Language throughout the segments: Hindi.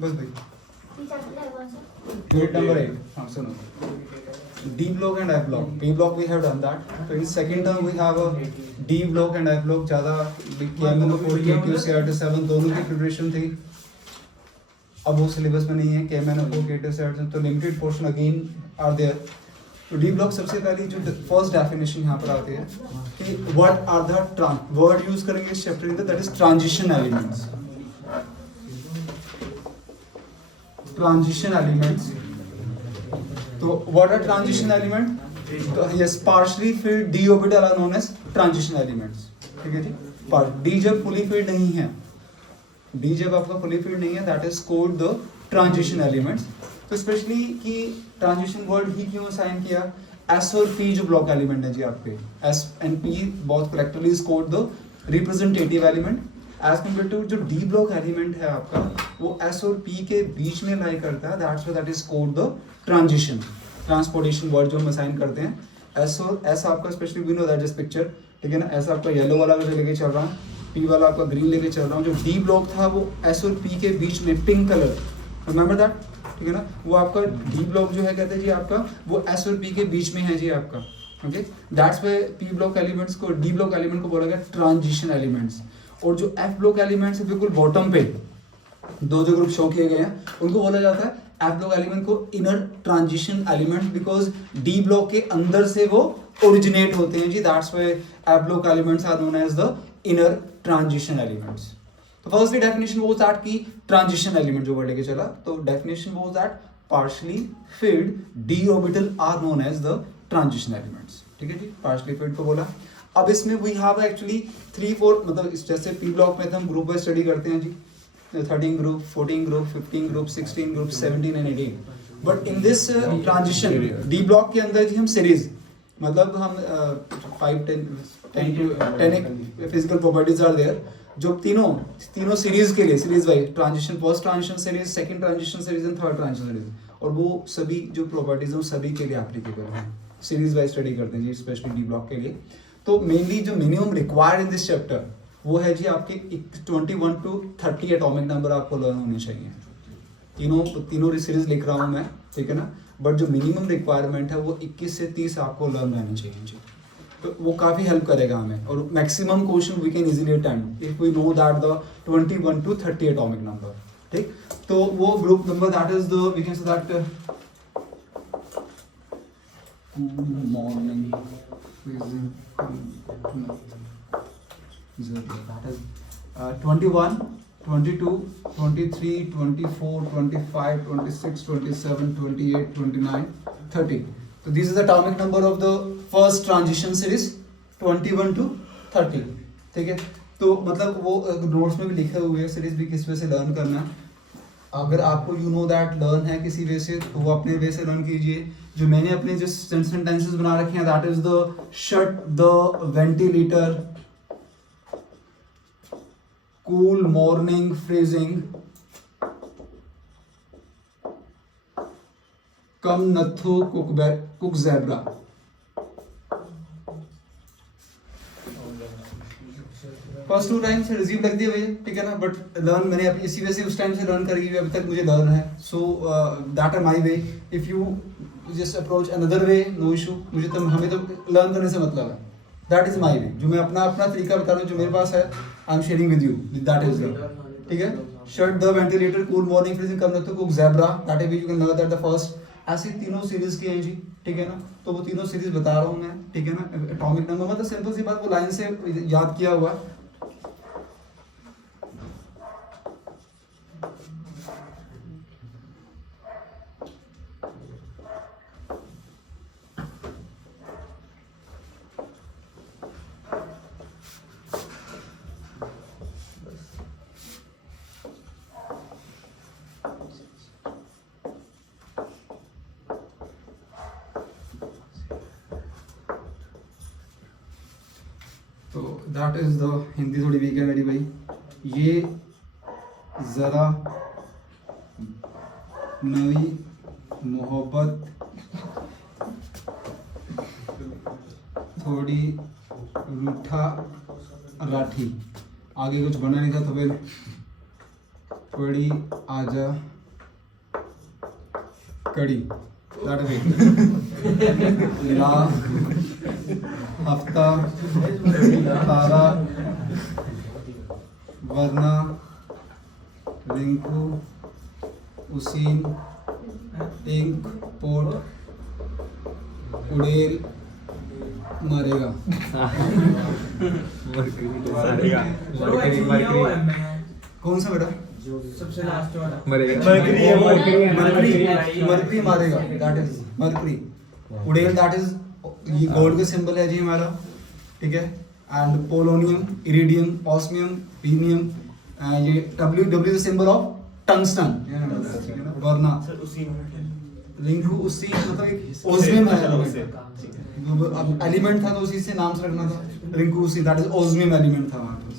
बस भाई यूनिट नंबर 8. हाँ सुनो, D block and F block. P block we have done that. So in second term we have a D block and F block. ज़्यादा KMNO4 KTO7 दोनों की प्रिपरेशन थी. अब वो सिलेबस में नहीं है. KMNO4 KTO7 तो limited portion again are there. तो D block सबसे पहली जो फर्स्ट डेफिनेशन यहाँ पर आती है कि what are the word use करेंगे इस चैप्टर के अंदर, that is transition elements. Transition elements. तो what are transition element? तो yes, partially filled d orbital are known as transition elements. ठीक है जी. पर d जब fully filled नहीं है, d जब आपका fully filled नहीं है, that is called the transition elements. तो स्पेशली कि ट्रांजिशन वर्ड ही क्यों असाइन किया? S और P जो ब्लॉक एलिमेंट है जी आपके, S and P बहुत correctly is called the representative element. As compare to जो डी ब्लॉक एलिमेंट है आपका, वो एस और पी के बीच में लाई करता है. That's why that is called the transition. Transportation word जो हम असाइन करते हैं. एस और एस आपका specially we know that is picture. ठीक है ना. एस आपका येलो वाला जो लेके चल रहा हूँ, पी वाला आपका ग्रीन लेके चल रहा हूँ. जो डी ब्लॉक था वो एस और पी के बीच में पिंक कलर, रिमेंबर दैट. ठीक है ना. वो आपका डी ब्लॉक जो है कहते हैं जी आपका, वो एस और पी के बीच में है जी आपका. Okay, that's why P block elements को, डी ब्लॉक एलिमेंट को बोला गया ट्रांजिशन एलिमेंट्स. और जो एफ ब्लॉक एलिमेंट्स है बिल्कुल बॉटम पे दो जो ग्रुप शो किए गए हैं, उनको बोला जाता है एफ ब्लॉक एलिमेंट को inner transition element, because D block के अंदर से वो ओरिजिनेट होते हैं जी. That's why F block elements are known as the inner transition elements. तो फर्स्टली डेफिनेशन वो दैट की ट्रांजिशन एलिमेंट जो वर्ड लेके चला, तो डेफिनेशन वो that partially filled D orbital are known as the transition elements. ठीक है जी. पार्शियली फिल्ड को बोला. अब इसमें वी हैव एक्चुअली 3-4, मतलब जैसे पी ब्लॉक में हम ग्रुप वाइज स्टडी करते हैं जी, 13 group, 14 group, 15 group, 16 group, 17 and 18. But in this transition D block के अंदर जी हम सीरीज, मतलब हम 10 फिजिकल प्रॉपर्टीज आर देयर, जो तीनों सीरीज के लिए, series wise transition, first transition series, second transition series and third transition series, और वो सभी जो प्रॉपर्टीज हैं सभी के लिए एप्लीकेबल है. सीरीज वाइज स्टडी करते हैं जी स्पेशली डी ब्लॉक के लिए. तो मेनली जो minimum required in this chapter वो है जी आपके 21 to 30 एटॉमिक नंबर आपको लर्न होने चाहिए. तीनों सीरीज लिख रहा हूँ मैं, ठीक है ना. बट जो मिनिमम रिक्वायरमेंट है वो 21 से 30 आपको लर्न रहनी चाहिए जी. तो वो काफ़ी हेल्प करेगा हमें, और maximum question we can easily attempt if we know that the 21 to 30 atomic number. ठीक. तो वो group number that is the, we can say that morning that is 21, 22, 23, 24, 25, 26, 27, 28, 29, 30. So this is the atomic number of the first transition series 21 to 30. ठीक है. तो मतलब वो नोट्स में भी लिखे हुए हैं सीरीज भी किस वे से लर्न करना है. अगर आपको यू नो दैट लर्न है किसी वे से, तो वो अपने वे से लर्न कीजिए. जो मैंने अपने जो सेंटेंसेस बना रखे हैं, that is the shut the ventilator, cool morning freezing, come नथो कुक ज़ेब्रा. फर्स्ट 2 टाइम से रिजीव लग दिया भैया, ठीक है ना. बट लर्न मैंने अभी इसी वजह से उस टाइम से लर्न करी हुई, अभी तक मुझे लर्न है. So that are my way. If you just approach another way, no issue. मुझे तो, हमें तो लर्न करने से मतलब है. That is my way. जो मैं अपना तरीका बता रहा हूँ, जो मेरे पास है, I am sharing with you. That is ठीक है. Shut the ventilator, cool morning freezing, come नथो cook zebra, that is you can learn that the first. ऐसे तीनों सीरीज के हैं जी, ठीक है ना. तो वो तीनों सीरीज बता रहा हूँ मैं, ठीक है ना. एटॉमिक नंबर मतलब सिंपल सी बात, वो लाइन से याद किया हुआ. तो दैट इज द, हिंदी थोड़ी वीक है मेरी भाई. ये ज़रा नई मोहब्बत, थोड़ी रूठा राठी. आगे कुछ बना नहीं था तो फिर कड़ी आजा कड़ी ला हफ्ता तारा वरना रिंकू उसीन इंक पोर्ट उड़ेल मरेगा। कौन सा बेटा? सबसे लास्ट वाला मरकरी मारेगा, दैट इज मरकरी। उड़ेल दैट इज ये गोल्ड का सिंबल है जी हमारा, ठीक है। And polonium, iridium, osmium, rhenium, ये W is symbol of tungsten, वरना रिंकू उसी मतलब एक ओस्मियम है, एलिमेंट था तो उसी से नाम से रखना था, रिंकू उसी, दैट इज ओस्मियम एलिमेंट था हमारे पास,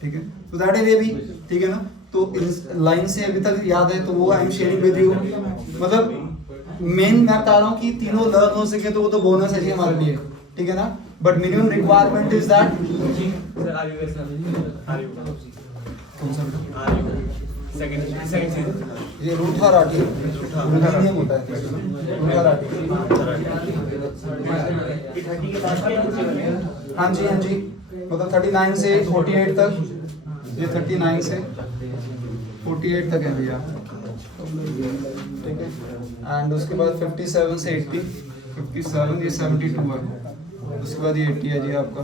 ठीक है। तो दैट इज ये भी ठीक है ना। तो इस लाइन से अभी तक याद है तो वो आई एम शेयरिंग विद यू। मतलब मेन मैं बता रहा हूँ कि तीनों लर्न हो सके तो वो तो बोनस है जी हमारे लिए, ठीक है ना। But minimum requirement is that ये रूठा राठी नियम होता है, रूठा राठी। हाँ जी हाँ जी, मतलब 39 से 48 तक, ये 39 से 48 तक है भैया, ठीक है। एंड उसके बाद 57 से 80, 57 ये 72 है, उसके बाद ये 80 है जी आपका।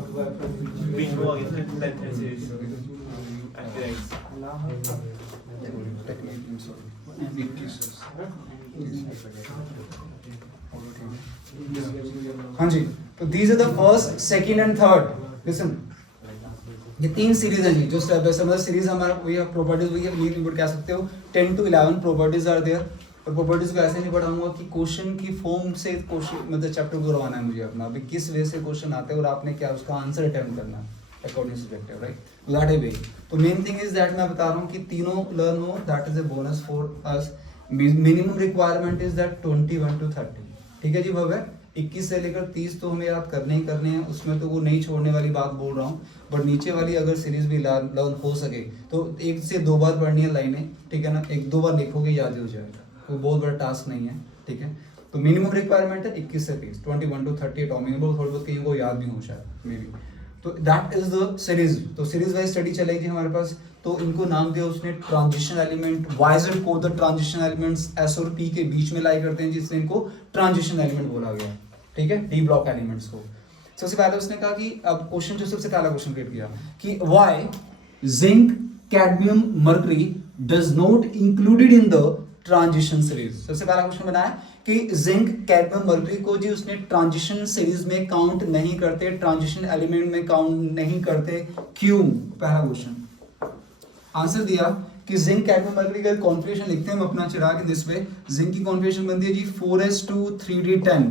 हाँ जी, तो these are the first, second and third. Listen, ये तीन सीरीज हैं जी जो स्टेप बाय स्टेप, मतलब सीरीज हमारा वही प्रॉपर्टीज वही है, ये कह सकते हो 10 to 11 प्रॉपर्टीज आर देयर। और प्रॉपर्टीज को ऐसे नहीं पढ़ाऊंगा कि क्वेश्चन की फॉर्म से क्वेश्चन मतलब चैप्टर को करवाना है मुझे अपना, अभी किस वे से क्वेश्चन आते हैं और आपने क्या उसका आंसर अटेम्प्ट करना है according subjective, right. That is way. तो मेन थिंग इज दैट मैं बता रहा हूँ कि तीनों लर्न हो, that is a bonus for us. Minimum requirement is that 21 to 30, ठीक है जी भव्य। 21 से लेकर 30 तो हमें याद करने ही करने हैं, उसमें तो वो नहीं छोड़ने वाली बात बोल रहा हूँ। बट नीचे वाली अगर सीरीज भी लर्न हो सके तो 1 से 2 बार पढ़नी है लाइनें, ठीक है ना। 1-2 बार लिखोगे याद हो जाएगा, वो बहुत बड़ा टास्क नहीं है, ठीक है। तो मिनिमम रिक्वायरमेंट है 21 से 30, 21 to 30 एटॉमिक, थोड़ी बहुत कहीं को याद भी हो शायद मे बी। तो दैट इज द सीरीज। तो सीरीज वाइज स्टडी चलेगी हमारे पास। तो इनको नाम दिया उसने ट्रांजिशन एलिमेंट। वाइजर को द ट्रांजिशन एलिमेंट्स S और P के बीच में लाई करते हैं, जिससे इनको ट्रांजिशन एलिमेंट बोला गया, ठीक है, डी ब्लॉक एलिमेंट्स को। सबसे पहले उसने कहा कि अब क्वेश्चन जो सबसे पहला क्वेश्चन क्रिएट किया कि why zinc cadmium mercury does not included in the transition series. सबसे पहला क्वेश्चन बनाया कि जिंक कैडमियम मर्करी को जी उसने ट्रांजिशन सीरीज में काउंट नहीं करते, ट्रांजिशन एलिमेंट में काउंट नहीं करते, क्यों? पहला क्वेश्चन। आंसर दिया कि जिंक कैडमियम मर्करी का कॉन्फ़िगरेशन लिखते हैं हम अपना चिराग दिस पे। जिंक की कॉन्फ़िगरेशन बनती है जी 4s2 3d10,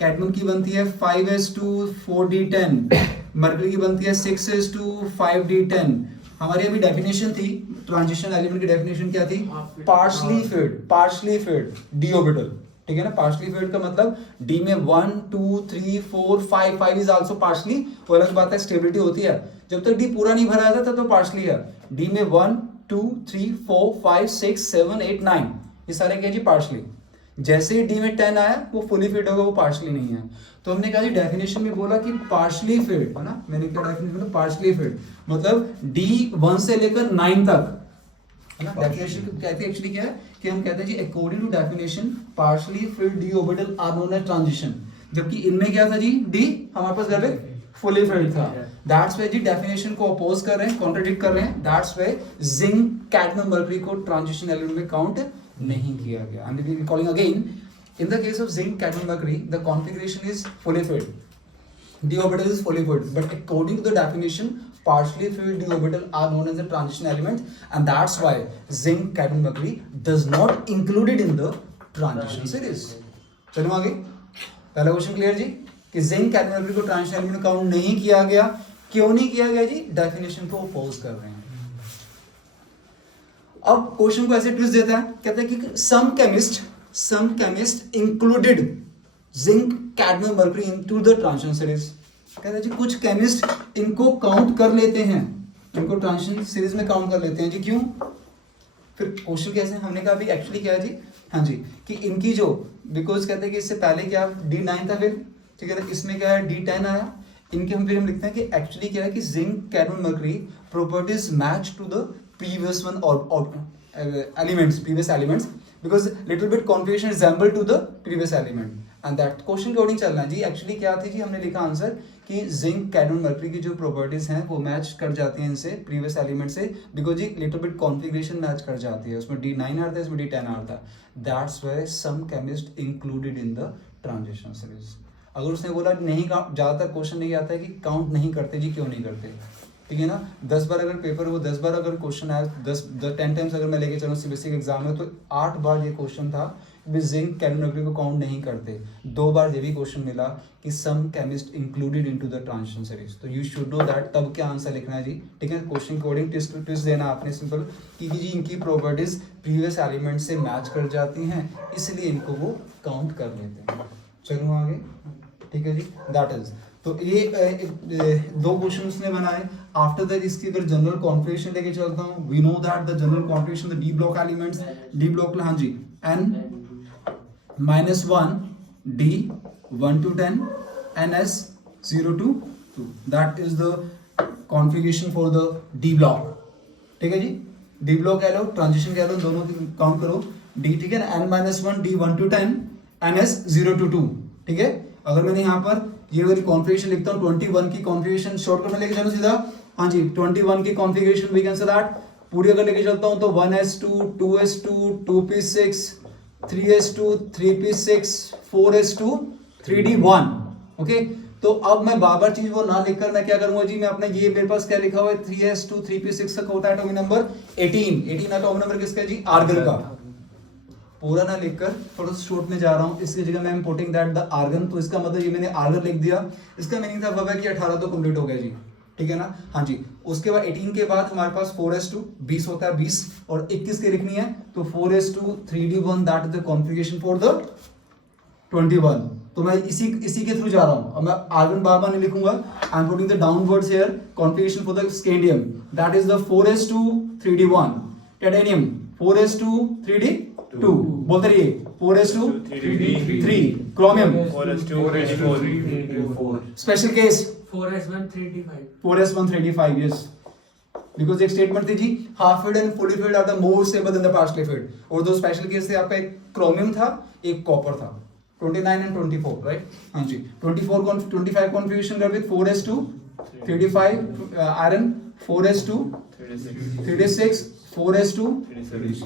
कैडमियम की बनती है 5s2 4d10, मर्करी की बनती है 6s2 5d10। हमारी अभी डेफिनेशन थी ट्रांजिशन एलिमेंट की, डेफिनेशन क्या थी? पार्शली फिल्ड डी ऑर्बिटल, ठीक है ना। पार्शली फिल्ड का मतलब डी में 1 2 3 4 5 इज आल्सो पार्शली। वो अलग बात है, स्टेबिलिटी होती है, जब तक डी पूरा नहीं भरा जाता तो पार्शली है। डी में 1 2 3 4 5 6 7 8 9 ये सारे क्या जी पार्शली। जैसे ही डी में 10 आया वो फुली फिल्ड होगा, वो पार्शली नहीं है। तो हमने कहा जी डेफिनेशन में बोला कि पार्शली फिल्ड है ना, मैंने क्या डेफिनेशन बोला? पार्शली फिल्ड मतलब डी 1 से लेकर 9 तक है ना। डेफिनेशन कहते हैं एक्चुअली क्या है कि हम कहते हैं जी according to definition partially filled D orbital are known as transition. जबकि इनमें क्या था जी? डी हमारे पास जब फुली फिल्ड था। दैट्स व्हाई जी डेफिनेशन को अपोज कर रहे हैं, कॉन्ट्राडिक्ट कर रहे हैं। That's why zinc cadmium mercury को ट्रांजिशन एलिमेंट में काउंट नहीं किया गया। I am recalling again, in the case of zinc cadmium mercury the configuration is fully filled, d orbital is fully filled, but according to the definition partially filled d orbital are known as the transition element, and that's why zinc cadmium mercury does not included in the transition series. चलो आगे, पहला क्वेश्चन क्लियर जी कि जिंक कैडमियम मर्करी को ट्रांजिशन एलिमेंट काउंट नहीं किया गया। क्यों नहीं किया गया जी? डेफिनेशन को अपोज कर रहे हैं। अब क्वेश्चन को ऐसे ट्विस्ट देता है, कहता है कि some chemist included zinc cadmium mercury into the transition series। कहते हैं जी कुछ केमिस्ट इनको काउंट कर लेते हैं, इनको ट्रांजिशन सीरीज में काउंट कर लेते हैं जी। क्यों? फिर क्वेश्चन कैसे हमने कहा अभी एक्चुअली क्या है जी, हाँ जी, कि इनकी जो बिकॉज कहते हैं कि इससे पहले क्या D9 था, फिर ठीक है, इसमें क्या है D10 आया, इनके हम फिर हम लिखते हैं कि एक्चुअली क्या है कि zinc cadmium mercury properties match to the previous one और elements, previous elements, because little bit configuration resemble to the previous element and that question के अकॉर्डिंग चलना है जी। एक्चुअली क्या थी जी, हमने लिखा आंसर कि जिंक कैडमियम मर्करी की जो प्रॉपर्टीज हैं वो मैच कर जाती हैं इनसे प्रीवियस एलिमेंट से, बिकॉज जी लिटिल बिट कॉन्फिगरेशन मैच कर जाती है, उसमें D9 आता है, इसमें D10 आता है, that's why some chemist included in the transition series. अगर उसने बोला नहीं, ज़्यादातर क्वेश्चन नहीं आता है कि काउंट नहीं करते जी, क्यों नहीं करते, ठीक है ना, 10 बार अगर पेपर वो 10 बार अगर क्वेश्चन आया, 10 टाइम्स अगर मैं लेके चलूँ CBSE के एग्जाम में, तो 8 बार ये क्वेश्चन था कि जिंक कैडमियम मर्करी को काउंट नहीं करते, 2 बार ये भी क्वेश्चन मिला कि some chemist included into the transition series. तो यू शुड नो दैट, तब क्या आंसर लिखना है जी, ठीक है, क्वेश्चन कोडिंग ट्विस्ट देना आपने सिंपल कि जी इनकी प्रॉपर्टीज प्रीवियस एलिमेंट से मैच कर जाती हैं, इसलिए इनको वो काउंट कर लेते हैं। चलो आगे, ठीक है जी, दैट इज, तो ये 2 क्वेश्चन उसने बनाए। आफ्टर दैट इसकी अगर जनरल कॉन्फिगरेशन लेके चलता हूँ, we know that the general configuration the D block elements, D block, हाँ जी, n-1 d 1 to 10 ns 0 to 2, that is the configuration for the d block, ठीक है जी, d block कह लो, ट्रांजिशन कह लो, दोनों काउंट करो, d, ठीक है ना, n-1 d 1 to 10 ns 0 to 2, ठीक है। अगर मैंने यहाँ पर ये वाली कॉन्फ़िगरेशन लिखता हूँ, 21 की कॉन्फ़िगरेशन शॉर्टकट में लेके चलो सीधा, हाँ जी, 21 की configuration we can say that पूरी अगर लेके चलता हूँ तो 1s2 2s2 2p6 3s2 3p6 4s2 3d1, okay. तो अब मैं बार चीज वो ना लिखकर मैं क्या करूंगा जी, मैं अपना ये मेरे पास क्या लिखा हुआ है 3s2 3p6 का होता है एटॉमिक नंबर 18 एटॉमिक नंबर किसका है जी, आर्गन का। पूरा ना लिखकर थोड़ा सा शॉर्ट में जा रहा हूँ, इसकी जगह मैं am putting that the argon, तो इसका मतलब ये मैंने आर्गन लिख दिया, इसका मीनिंग था बाबा कि 18 तो कंप्लीट हो गया जी, ठीक है ना, हाँ जी। उसके बाद 18 के बाद हमारे पास 4s2 20 होता है 20, और 21 की लिखनी है तो 4s2 3d1, that is the configuration for the 21। तो मैं इसी के थ्रू जा रहा हूँ, अब मैं आर्गन बार नहीं लिखूंगा, I am putting the downwards here, configuration for the scandium, that is the 4s2 3d1, titanium 4s2 3d2, बोलते रहिए 4s2 3d3, chromium 4s2 special case 4s1 3d5, 4s1 3d5, yes, because एक स्टेटमेंट थी जी half filled and fully filled are the more stable than the partially filled, और दो स्पेशल केस थे, आपका एक क्रोमियम था, एक कॉपर था, 29 and 24, राइट, हाँ जी। 25 कॉन्फ़िगरेशन कर with 4s2 3d5 iron, 4s2 3d6 4s2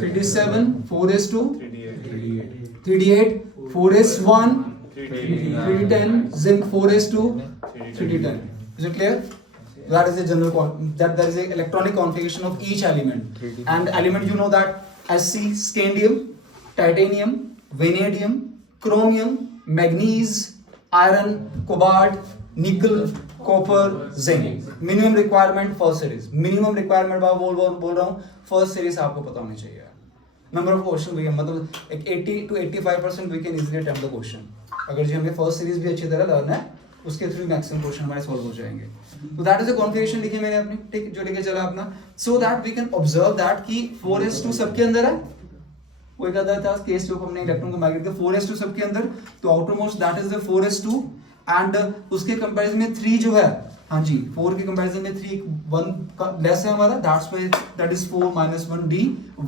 3d7 4s2 3d8 4s1 3d10 zinc 4s2 3d10, is it clear? That is the general that is the electronic configuration of each element, and element you know that Sc, scandium, titanium, vanadium, chromium, manganese, iron, cobalt, nickel, copper, zinc. Minimum requirement first series, minimum requirement बोल रहा हूँ, first series आपको पता होनी चाहिए। Number of question we can, मतलब एक 80 to 85% we can easily attempt the question, अगर जी हमें first series भी अच्छी तरह लर्न है, उसके थ्रू मैक्सिमम क्वेश्चन हमारे सॉल्व हो जाएंगे। तो दैट इज द कॉन्फ़िगरेशन लिखी मैंने अपनी, ठीक, जो लेके चला अपना, so that we can observe that कि 4s2 सबके अंदर है, कोई कहता था केस जो हमने इलेक्ट्रॉन को माइग्रेट किया 4s2 सबके अंदर, तो outer most that is the 4s2, and उसके कंपैरिजन में 3 जो है, हाँ जी, 4 के कंपैरिजन में 3 1 लेस है हमारा, that's why that is 4 1 d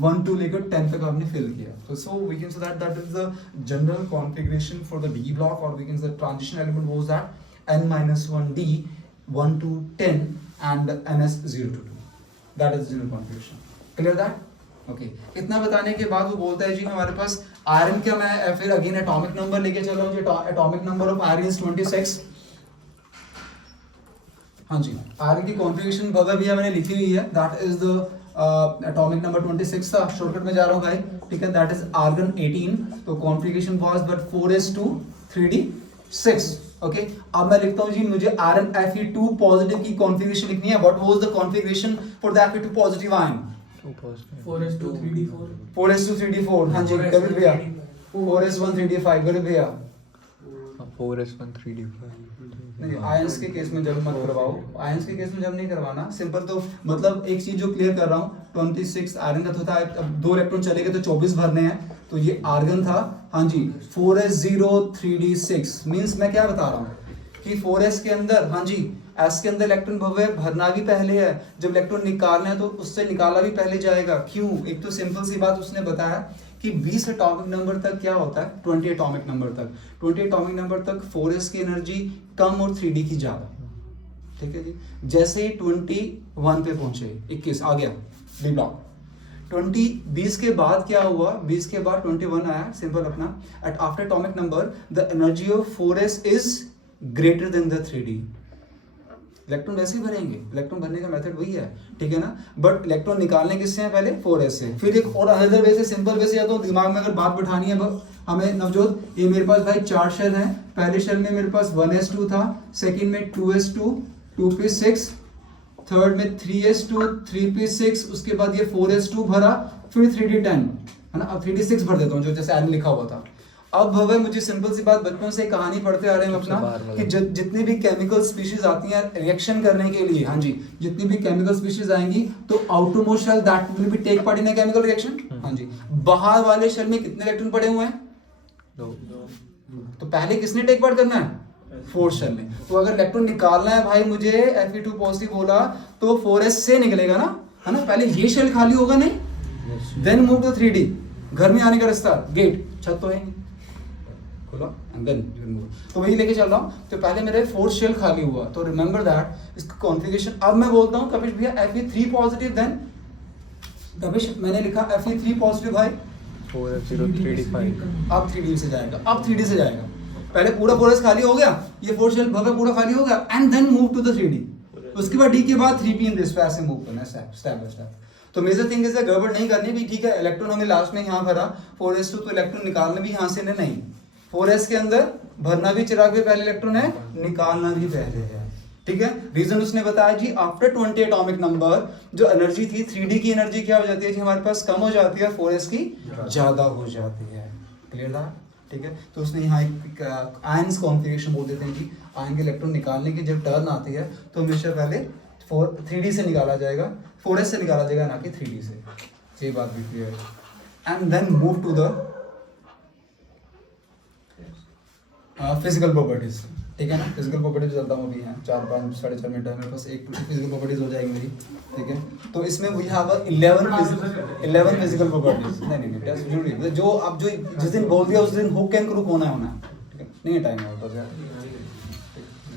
1 to लेकर 10 तक आपने फिल किया। तो so we can say that is the general configuration for the d block, और we can say transition element was that n-1 d 1 to 10 and ns 0 to 2, that is general configuration, clear that? Okay, इतना बताने के बाद वो बोलता है जी हमारे पास आयरन का, मैं फिर अगेन एटॉमिक नंबर लेके चल रहा हूँ जी, atomic number of iron is 26, हाँ जी, आयरन की कॉन्फ़िगरेशन बगल भी मैंने लिखी हुई है, that is the atomic number 26 था, शॉर्टकट में जा रहा हूँ भाई, ठीक है, दैट इज आर्गन 18, तो configuration was but 4s2 3d6, okay. अब मैं लिखता हूँ जी, मुझे आयरन Fe2 पॉजिटिव की कॉन्फ़िगरेशन लिखनी है, what was the configuration for the Fe2 positive ion, 4s2 3d4, 4s2 3d4, हाँ जी, गलत भैया, 4s1 3d5, गलत भैया, 4s1 3d5, नहीं, आयंस के केस में जब मत करवाओ, आयंस के केस में जब नहीं करवाना, सिंपल। तो मतलब एक चीज जो क्लियर कर रहा हूँ, 26 आयरन का तो था, अब 2 इलेक्ट्रॉन चले गए तो 24 भरने हैं, तो ये आर्गन था, हाँ जी। 4s0 3d6 मींस मैं क्या बता रहा हूँ कि 4s के अंदर, हाँ जी, s के अंदर इलेक्ट्रॉन भवे भरना भी पहले है, जब इलेक्ट्रॉन निकालना है तो उससे निकाला भी पहले जाएगा। क्यों? एक तो सिंपल सी बात उसने बताया कि 20 एटॉमिक नंबर तक क्या होता है, 20 एटॉमिक नंबर तक, 20 एटॉमिक नंबर तक 4s की एनर्जी कम और 3d की ज्यादा, ठीक है जी। जैसे ही 21 पे पहुंचे, 21 आ गया बी ब्लॉक, 20 के बाद क्या हुआ, 20 के बाद 21 आया, सिंपल अपना, at after atomic number the energy of 4s is greater than the 3d। Electron वैसे ही भरेंगे, इलेक्ट्रॉन भरने का मेथड वही है, ठीक है ना, बट इलेक्ट्रॉन निकालने किससे है, पहले 4s से। फिर एक और अनदर वे से, सिंपल वे से, या तो दिमाग में अगर बात बिठानी है हमें नवजोत, ये मेरे पास भाई 4 शेल हैं, पहले शेल में मेरे पास 1s2 था, सेकंड में 2s2 2p6, थर्ड में 3s2 3p6, उसके बाद ये 4s2 भरा, फिर 3d10 है ना। अब 3d6 भर देता हूँ जो जैसे आगे लिखा हुआ था। अब भवे मुझे सिंपल सी बात, बचपन से कहानी पढ़ते आ रहे हैं अपना कि जितनी भी केमिकल स्पीशीज आती हैं रिएक्शन करने के लिए, हाँ जी, जितनी भी केमिकल स्पीशीज आएंगी तो outermost shell that will be take part in a chemical reaction, हाँ जी। बाहर वाले शेल में कितने इलेक्ट्रॉन पड़े हुए हैं? 2। तो पहले किसने टेक पार्ट करना है? 4th शेल में। तो अगर इलेक्ट्रॉन निकालना है भाई मुझे, Fe2 पॉजिटिव बोला तो 4s से निकलेगा ना, है ना। पहले ये शेल खाली होगा नहीं, देन मूव टू 3d, घर में आने का रास्ता, गेट, छत तो है नहीं, खोला एंड तो वही लेके चल रहा हूँ। तो पहले मेरे 4th शेल खाली हुआ, तो रिमेंबर दैट इसका कॉन्फ़िगरेशन। अब मैं बोलता हूँ कपिश भैया Fe3 पॉजिटिव, देन कपिश मैंने लिखा Fe3 पॉजिटिव भाई 4s0 3d5, अब 3d से जाएगा, अब 3d से जाएगा। पहले पूरा 4s खाली हो गया, ये 4th शेल भव्य पूरा खाली हो गया, and then move to the 3d, उसके बाद d के बाद 3p इन दिस, ऐसे मूव करना है स्टेप बाय स्टेप। तो मेजर थिंग इज गड़बड़ नहीं करनी भी, ठीक है। इलेक्ट्रॉन हमने लास्ट में यहाँ भरा 4s2, तो इलेक्ट्रॉन निकालना भी यहाँ से नहीं, 4s के अंदर भरना भी चिराग में पहले इलेक्ट्रॉन है, निकालना भी पहले है, ठीक है। रीजन उसने बताया जी, आफ्टर 20 एटॉमिक नंबर जो एनर्जी थी 3d की एनर्जी क्या हो जाती है जी हमारे पास, कम हो जाती है, 4s की ज्यादा हो जाती है। क्लियर था, ठीक है। तो उसने यहाँ एक आयंस कॉन्फ़िगरेशन बोल देते हैं जी, आयन के इलेक्ट्रॉन निकालने की जब टर्न आती है तो हमेशा पहले 3d से निकाला जाएगा, 4s से निकाला जाएगा, ना कि 3d से। ये बात भी क्लियर है। And then move to the physical properties, ठीक है ना। फिजिकल प्रॉपर्टीज चलता हूँ अभी यहाँ 4-5 साढ़े 4 मिनट है मेरे पास, एक फिजिकल प्रॉपर्टीज हो जाएगी मेरी, ठीक है। तो इसमें वी हैव 11 फिजिकल प्रॉपर्टीज। नहीं टेस्ट जरूरी है, जो आप जो जिस दिन बोल दिया उस दिन हुक एंड क्रुक होना है, ठीक है। नहीं है टाइम है बस यार,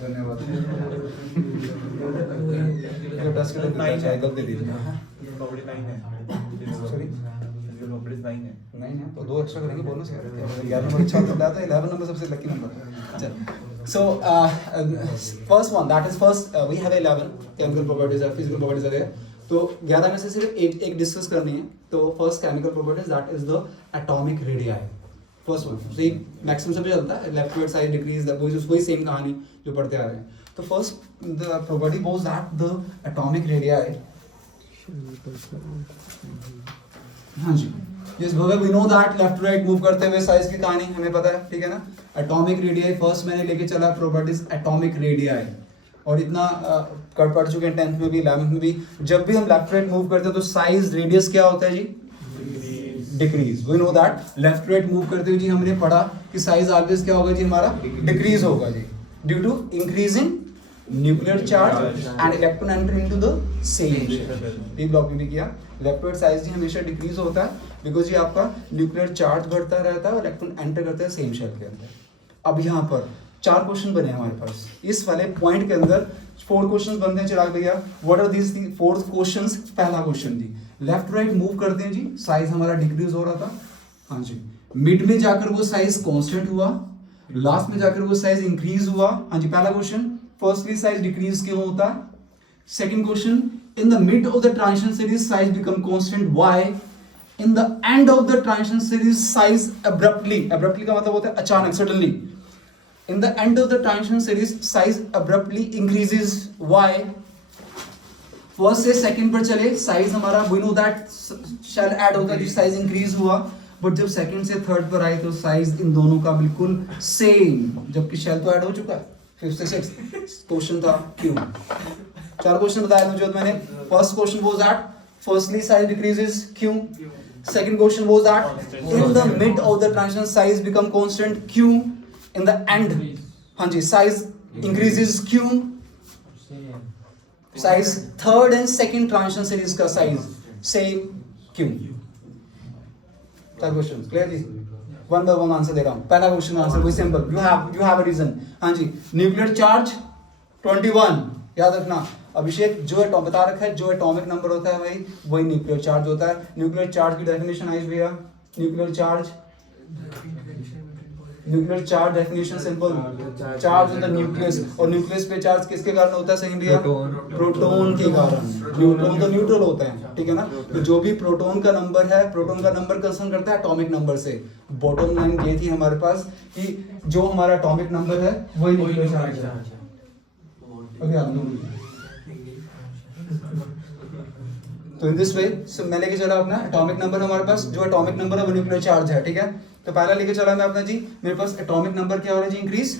धन्यवाद। टेस्ट के लिए चाहिए गलत दे दीजिए, सॉरी 9 है तो 2 एक्स्ट्रा करेंगे, बोनस है। 11 नंबर अच्छा बताया था, 11 नंबर सबसे लकी नंबर। चल, so first one, that is first we have 11 chemical properties और फिजिकल प्रॉपर्टीज है। तो 11 में से सिर्फ एक डिस्कस करनी है। तो first chemical properties that is the atomic radii, first one. तो ये मैक्सिमम सब चलता है, लेफ्ट राइट साइड डिक्रीज, वही सेम कहानी जो पढ़ते आ रहे हैं। तो first the property bowls that the atomic radii, हाँ जी, जिस भव्य we know that left right move करते हुए साइज की कहानी हमें पता है, ठीक है ना। एटॉमिक रेडियाई फर्स्ट मैंने लेके चला प्रॉपर्टीज एटॉमिक रेडियाई, और इतना कर पढ़ चुके हैं 10th में भी 11th में भी। जब भी हम लेफ्ट राइट मूव करते हैं तो साइज रेडियस क्या होता है जी, decrease. We know that left right move करते हुए जी हमने पढ़ा कि साइज ऑलवेज क्या होगा जी हमारा, डिक्रीज होगा जी, due to increasing nuclear charge and electron enter into the same shell. P block में भी किया, इलेक्ट्रोड साइज जी हमेशा डिक्रीज होता है बिकॉज ये आपका न्यूक्लियर चार्ज बढ़ता रहता है और इलेक्ट्रॉन एंटर करते हैं सेम शेल के अंदर। अब यहाँ पर 4 क्वेश्चन बने हमारे पास, इस वाले पॉइंट के अंदर 4 क्वेश्चन बनते हैं चिराग भैया। What are these 4 questions? पहला क्वेश्चन जी, लेफ्ट राइट मूव करते हैं जी, साइज हमारा डिक्रीज हो रहा था, हाँ जी, मिड में जाकर वो साइज कांस्टेंट हुआ, लास्ट में जाकर वो साइज इंक्रीज हुआ, हाँ जी। पहला क्वेश्चन, फर्स्टली साइज डिक्रीज क्यों होता है? Second question, in the mid of the transition series size become constant, why? In the end of the transition series size abruptly का मतलब होता है अचानक, suddenly. In the end of the transition series size abruptly increases, why? First से सेकंड पर चले, साइज हमारा we know that shall add होता है, साइज इंक्रीज हुआ, बट जब सेकंड से थर्ड पर आए तो साइज इन दोनों का बिल्कुल सेम, जबकि शेल तो ऐड हो चुका है, फिफ्थ से सिक्स्थ क्वेश्चन था क्यों। 4 क्वेश्चन बताया मुझे मैंने। First question was that firstly size decreases क्यों। Second question was that in the mid of the transition size become constant क्यों। इन द एंड हाँ जी साइज इंक्रीजेस क्यों। Size third and second transition series का साइज सेम क्यों। 4 क्वेश्चन क्लियर जी। वन बाय वन आंसर दे रहा हूं। पहला क्वेश्चन आंसर वही simple, you have a reason. हाँ जी न्यूक्लियर चार्ज 21 याद रखना। अभिषेक जो एटॉम बता रखा है जो एटॉमिक नंबर होता है भाई वही न्यूक्लियर चार्ज होता है। न्यूक्लियर चार्ज की डेफिनेशन आई भैया। Nuclear charge definition simple, charge in the nucleus. और न्यूक्लियस पे चार्ज किसके कारण होता है सही भैया? प्रोटॉन के कारण। न्यूट्रॉन तो न्यूट्रल होता है ठीक है ना। तो जो भी प्रोटॉन का नंबर है, प्रोटॉन का नंबर कंसर्न करता है एटॉमिक नंबर से। बॉटम लाइन ये थी हमारे पास कि जो हमारा एटॉमिक नंबर है वही न्यूक्लियर चार्ज है। तो इन दिस वे मैं लेके चला अपना एटॉमिक नंबर हमारे पास, जो एटॉमिक नंबर है वो न्यूक्लियर चार्ज है ठीक है। तो पहला लेके चला मैं अपना जी, मेरे पास एटॉमिक नंबर क्या हो रहा है जी? इंक्रीज।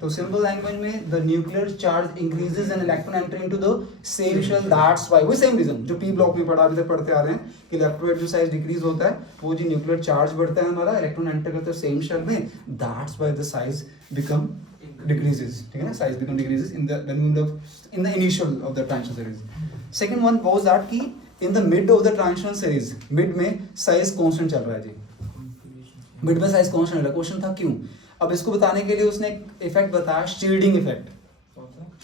तो सिंपल लैंग्वेज में the nuclear charge increases and electron enter into the same shell, that's why. वो सेम रीजन जो पी ब्लॉक में पढ़ा अभी तक पढ़ते आ रहे हैं कि इलेक्ट्रोड जो साइज डिक्रीज होता है वो जी न्यूक्लियर चार्ज बढ़ता है हमारा, इलेक्ट्रॉन एंटर करता है सेम शेल में, that's why the size become decreases ठीक है ना। Size become decreases in the initial of the transition series. Second one was that कि in the mid of the transition series, mid में साइज कांस्टेंट चल रहा है जी। मिड में साइज कांस्टेंट है। क्वेश्चन था क्यों। अब इसको बताने के लिए उसने एक इफेक्ट बताया, शेडिंग इफेक्ट।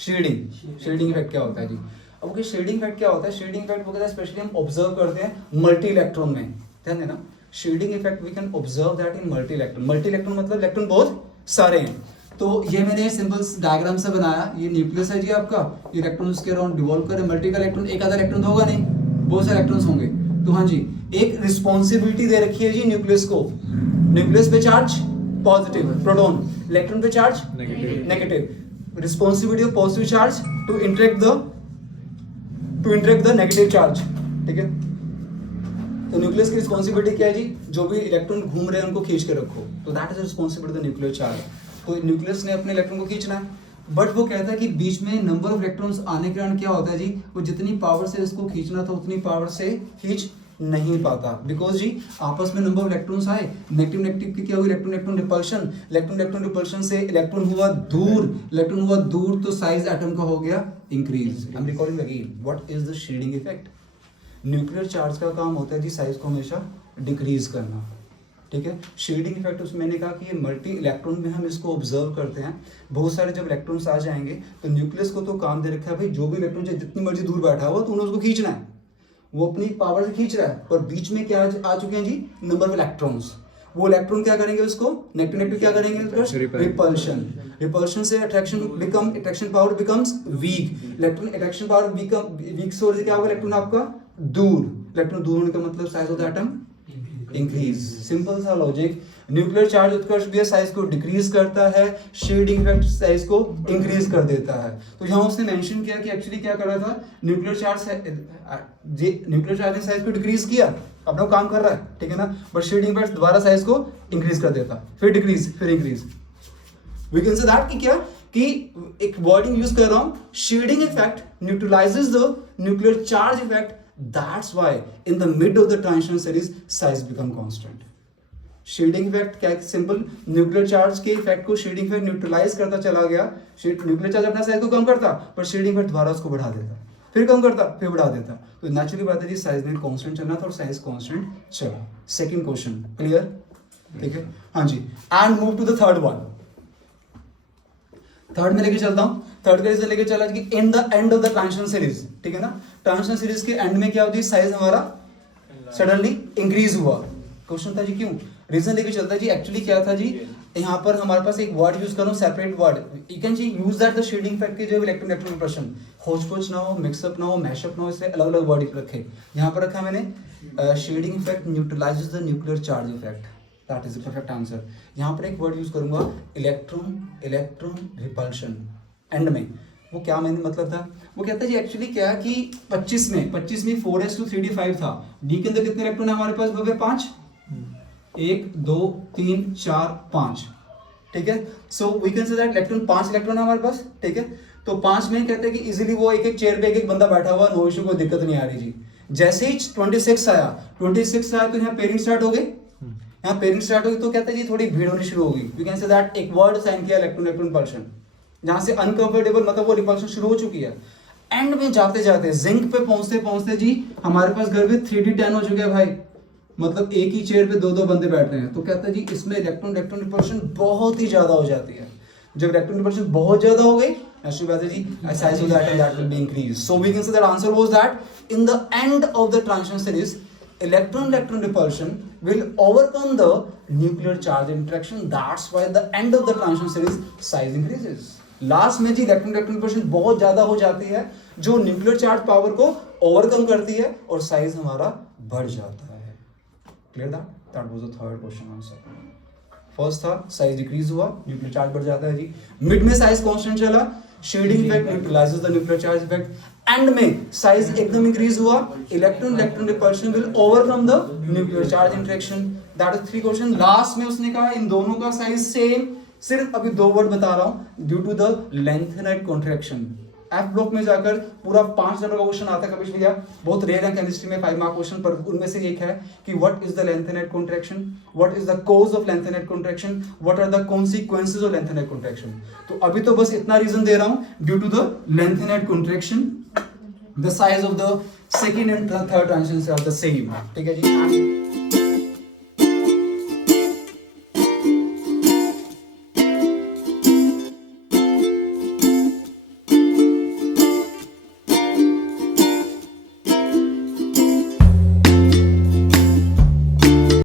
शेडिंग इफेक्ट क्या होता है जी? अब ओके शेडिंग इफेक्ट क्या होता है? शेडिंग इफेक्ट वो कहता है स्पेशली हम ऑब्जर्व करते हैं मल्टी इलेक्ट्रॉन में, ध्यान देना। Shielding effect we can observe that in multi electron. Multi electron मतलब इलेक्ट्रॉन बहुत सारे हैं। तो ये मैंने सिंपल डायग्राम से बनाया। ये न्यूक्लियस है जी आपका, ये इलेक्ट्रॉन उसके अराउंड रिवॉल्व करे। मल्टी का इलेक्ट्रॉन एक आधा इलेक्ट्रॉन होगा नहीं, बहुत सारे इलेक्ट्रॉन्स होंगे। तो हाँ जी एक रिस्पॉन्सिबिलिटी दे रखी है जी न्यूक्लियस को। न्यूक्लियस पे चार्ज पॉजिटिव प्रोटॉन, इलेक्ट्रॉन पे charge negative. Responsibility of positive charge to interact the negative charge ठीक है। तो न्यूक्लियस की रिस्पॉन्सिबिलिटी क्या है जी? जो भी इलेक्ट्रॉन घूम रहे हैं उनको खींच के रखो। तो that is responsibility of the nuclear charge. तो न्यूक्लियस ने अपने इलेक्ट्रॉन को खींचना है, बट वो कहता है कि बीच में नंबर ऑफ इलेक्ट्रॉन्स आने के कारण क्या होता है जी, वो जितनी पावर से इसको खींचना था उतनी पावर से खींच नहीं पाता। बिकॉज जी आपस में नंबर ऑफ इलेक्ट्रॉन्स आए, नेगेटिव नेगेटिव की क्या हुई? Electron repulsion. इलेक्ट्रॉन रिपल्शन से इलेक्ट्रॉन हुआ दूर, तो साइज एटम का हो गया increase. I am recording again, what is the shielding effect? Nuclear charge का काम होता है जी साइज को हमेशा डिक्रीज करना ठीक है। शेडिंग इफेक्ट उसमें मैंने कहा कि ये मल्टी इलेक्ट्रॉन में हम इसको ऑब्जर्व करते हैं। बहुत सारे जब इलेक्ट्रॉन्स आ जाएंगे तो न्यूक्लियस को तो काम दे रखा है भाई जो भी इलेक्ट्रॉन चाहे जितनी मर्जी दूर बैठा हुआ तो उन्हें उसको खींचना है, वो अपनी पावर से खींच रहा है। पर बीच में क्या आ चुके हैं जी? Number of electrons. वो इलेक्ट्रॉन क्या करेंगे उसको? नेगेटिव क्या करेंगे? रिपल्शन से attraction power becomes weak. Electron attraction power weak से क्या होगा? इलेक्ट्रॉन आपका दूर। इलेक्ट्रॉन दूर होने का मतलब size of the atom increase. Simple सा लॉजिक। न्यूक्लियर चार्ज उत्कर्ष भी साइज को डिक्रीज करता है, शेडिंग इफेक्ट साइज को इंक्रीज कर देता है। तो यहाँ उसने मेंशन किया कि एक्चुअली क्या कर रहा था, न्यूक्लियर चार्ज ने साइज को डिक्रीज किया, अपना काम कर रहा है ठीक है ना, बट शेडिंग इफेक्ट दोबारा साइज को इंक्रीज कर देता, फिर डिक्रीज फिर increase. We can say that कि क्या कि एक वर्डिंग यूज कर रहा हूं, shielding effect neutralizes the nuclear charge effect, that's why in the mid of the transition series size become constant. Shielding effect क्या है? सिंपल, न्यूक्लियर चार्ज के इफेक्ट को शेडिंग इफेक्ट न्यूट्रलाइज करता चला गया। न्यूक्लियर चार्ज अपना साइज को कम करता पर शेडिंग इफेक्ट दोबारा उसको बढ़ा देता, फिर कम करता फिर बढ़ा देता। तो नेचुरली बात है जी साइज में कांस्टेंट चलना था और साइज कांस्टेंट चला। सेकंड क्वेश्चन क्लियर ठीक है। हाँ जी, and move to the third one. Third में लेके चलता हूं। थर्ड का रीजन लेके चला कि in the end of the transition series ठीक है ना। ट्रांजिशन सीरीज के एंड में क्या होती है? साइज हमारा सडनली इंक्रीज हुआ। क्वेश्चन था जी क्यों? रीजन लेके चलता है जी। एक्चुअली क्या था जी, यहाँ पर हमारे पास एक वर्ड यूज करो, सेपरेट वर्ड। यू कैन जी use that the shielding effect के जो इलेक्ट्रॉन रिपल्शन, होच ना हो, मिक्सअप ना हो, मैशअप ना हो, इसलिए अलग अलग वर्ड रखे। यहाँ पर रखा मैंने shielding effect neutralizes the nuclear charge effect, that is the perfect answer. यहाँ पर एक वर्ड यूज करूंगा इलेक्ट्रॉन रिपल्शन एंड में। वो क्या मैंने मतलब था, वो कहता है जी एक्चुअली क्या कि 25 में 4s2 3d5 था। डी के अंदर कितने इलेक्ट्रॉन है हमारे पास? 5, 1 2 3 4 5 ठीक है। So we can say that electron 5 electron है हमारे पास, ठीक है। तो 5 में कहते हैं कि इजीली वो एक एक चेयर पे एक एक बंदा बैठा हुआ, नो इशू, कोई दिक्कत नहीं आ रही जी। जैसे ही 26 आया तो यहाँ पेयरिंग स्टार्ट हो गई, यहाँ पेयरिंग स्टार्ट होगी तो कहते हैं जी थोड़ी भीड़ होनी शुरू होगी। वी कैन से दैट एक वर्ड साइन किया इलेक्ट्रॉन इलेक्ट्रॉन रिपल्शन, जहां से अनकंफर्टेबल मतलब वो रिपल्शन शुरू हो चुकी है। एंड में जाते जाते जिंक पे पहुंचते पहुंचते जी हमारे पास घर में 3d10 हो चुके हैं भाई, मतलब एक ही चेयर पे 2-2 बंदे बैठ रहे हैं। तो कहते हैं जी इसमें इलेक्ट्रॉन इलेक्ट्रॉन रिपल्शन बहुत ही ज्यादा हो जाती है। जब इलेक्ट्रॉन रिपल्शन बहुत ज्यादा हो गई, जी size of the atom that will be increased. So we can say that answer was that in the end of the transition series, electron repulsion will overcome the nuclear charge interaction. That's why the end of the transition series size increases. Last में जी इलेक्ट्रॉन रिपल्शन बहुत ज्यादा हो जाती है, जो न्यूक्लियर चार्ज पावर को ओवरकम करती है और साइज हमारा बढ़ जाता है। Clear that was the third question answer. First था साइज डिक्रीज हुआ, न्यूक्लियर चार्ज बढ़ जाता है जी। मिड में साइज कांस्टेंट चला, shielding effect neutralizes the nuclear charge effect. End में साइज एकदम इंक्रीज हुआ, electron repulsion will overcome the nuclear charge interaction. That is 3 question. Last में उसने कहा इन दोनों का साइज सेम, सिर्फ अभी 2 वर्ड बता रहा हूं, due to the lanthanide contraction. F block में जाकर पूरा 5 नंबर का क्वेश्चन आता है कपिश भैया, बहुत रेयर है केमिस्ट्री में 5 मार्क क्वेश्चन, पर उनमें से एक है कि what is the lanthanide contraction, what is the cause of lanthanide contraction, what are the consequences of lanthanide contraction. तो अभी तो बस इतना रीजन दे रहा हूं, due to the lanthanide contraction the size of the second and third transition are the same, ठीक है जी।